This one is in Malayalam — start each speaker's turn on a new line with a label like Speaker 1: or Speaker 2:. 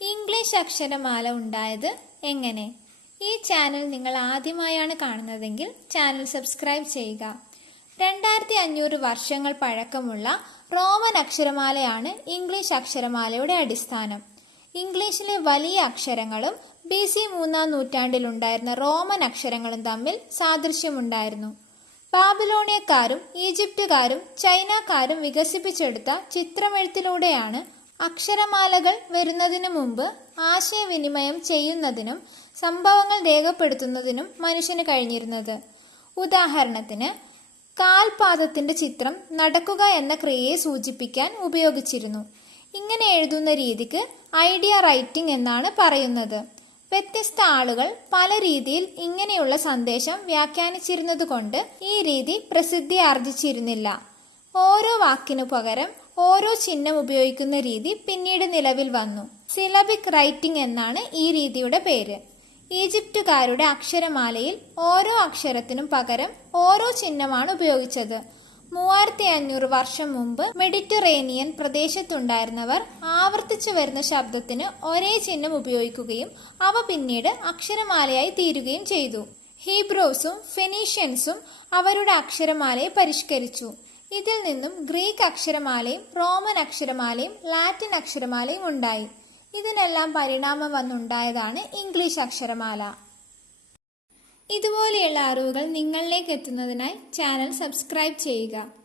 Speaker 1: ഇംഗ്ലീഷ് അക്ഷരമാല ഉണ്ടായത് എങ്ങനെ? ഈ ചാനൽ നിങ്ങൾ ആദ്യമായാണ് കാണുന്നതെങ്കിൽ ചാനൽ സബ്സ്ക്രൈബ് ചെയ്യുക. രണ്ടായിരത്തി അഞ്ഞൂറ് വർഷങ്ങൾ പഴക്കമുള്ള റോമൻ അക്ഷരമാലയാണ് ഇംഗ്ലീഷ് അക്ഷരമാലയുടെ അടിസ്ഥാനം. ഇംഗ്ലീഷിലെ വലിയ അക്ഷരങ്ങളും ബി സി മൂന്നാം നൂറ്റാണ്ടിലുണ്ടായിരുന്ന റോമൻ അക്ഷരങ്ങളും തമ്മിൽ സാദൃശ്യമുണ്ടായിരുന്നു. ബാബിലോണിയക്കാരും ഈജിപ്തുകാരും ചൈനക്കാരും വികസിപ്പിച്ചെടുത്ത ചിത്രമെഴുത്തിലൂടെയാണ് അക്ഷരമാലകൾ വരുന്നതിനു മുമ്പ് ആശയവിനിമയം ചെയ്യുന്നതിനും സംഭവങ്ങൾ രേഖപ്പെടുത്തുന്നതിനും മനുഷ്യന് കഴിഞ്ഞിരുന്നത്. ഉദാഹരണത്തിന് കാൽപാദത്തിന്റെ ചിത്രം നടക്കുക എന്ന ക്രിയയെ സൂചിപ്പിക്കാൻ ഉപയോഗിച്ചിരുന്നു. ഇങ്ങനെ എഴുതുന്ന രീതിക്ക് ഐഡിയ റൈറ്റിംഗ് എന്നാണ് പറയുന്നത്. വ്യത്യസ്ത ആളുകൾ പല രീതിയിൽ ഇങ്ങനെയുള്ള സന്ദേശം വ്യാഖ്യാനിച്ചിരുന്നതുകൊണ്ട് ഈ രീതി പ്രസിദ്ധി ആർജിച്ചിരുന്നില്ല. ഓരോ വാക്കിനു പകരം ഓരോ ചിഹ്നം ഉപയോഗിക്കുന്ന രീതി പിന്നീട് നിലവിൽ വന്നു. സിലബിക് റൈറ്റിംഗ് എന്നാണ് ഈ രീതിയുടെ പേര്. ഈജിപ്തുകാരുടെ അക്ഷരമാലയിൽ ഓരോ അക്ഷരത്തിനും പകരം ഓരോ ചിഹ്നമാണ് ഉപയോഗിച്ചത്. മൂവായിരത്തി അഞ്ഞൂറ് വർഷം മുമ്പ് മെഡിറ്ററേനിയൻ പ്രദേശത്തുണ്ടായിരുന്നവർ ആവർത്തിച്ചു വരുന്ന ശബ്ദത്തിന് ഒരേ ചിഹ്നം ഉപയോഗിക്കുകയും അവ പിന്നീട് അക്ഷരമാലയായി തീരുകയും ചെയ്തു. ഹീബ്രോസും ഫെനീഷ്യൻസും അവരുടെ അക്ഷരമാലയെ പരിഷ്കരിച്ചു. ഇതിൽ നിന്നും ഗ്രീക്ക് അക്ഷരമാലയും റോമൻ അക്ഷരമാലയും ലാറ്റിൻ അക്ഷരമാലയും ഉണ്ടായി. ഇതിനെല്ലാം പരിണാമം വന്നുണ്ടായതാണ് ഇംഗ്ലീഷ് അക്ഷരമാല. ഇതുപോലെയുള്ള അറിവുകൾ നിങ്ങളിലേക്ക് എത്തുന്നതിനായി ചാനൽ സബ്സ്ക്രൈബ് ചെയ്യുക.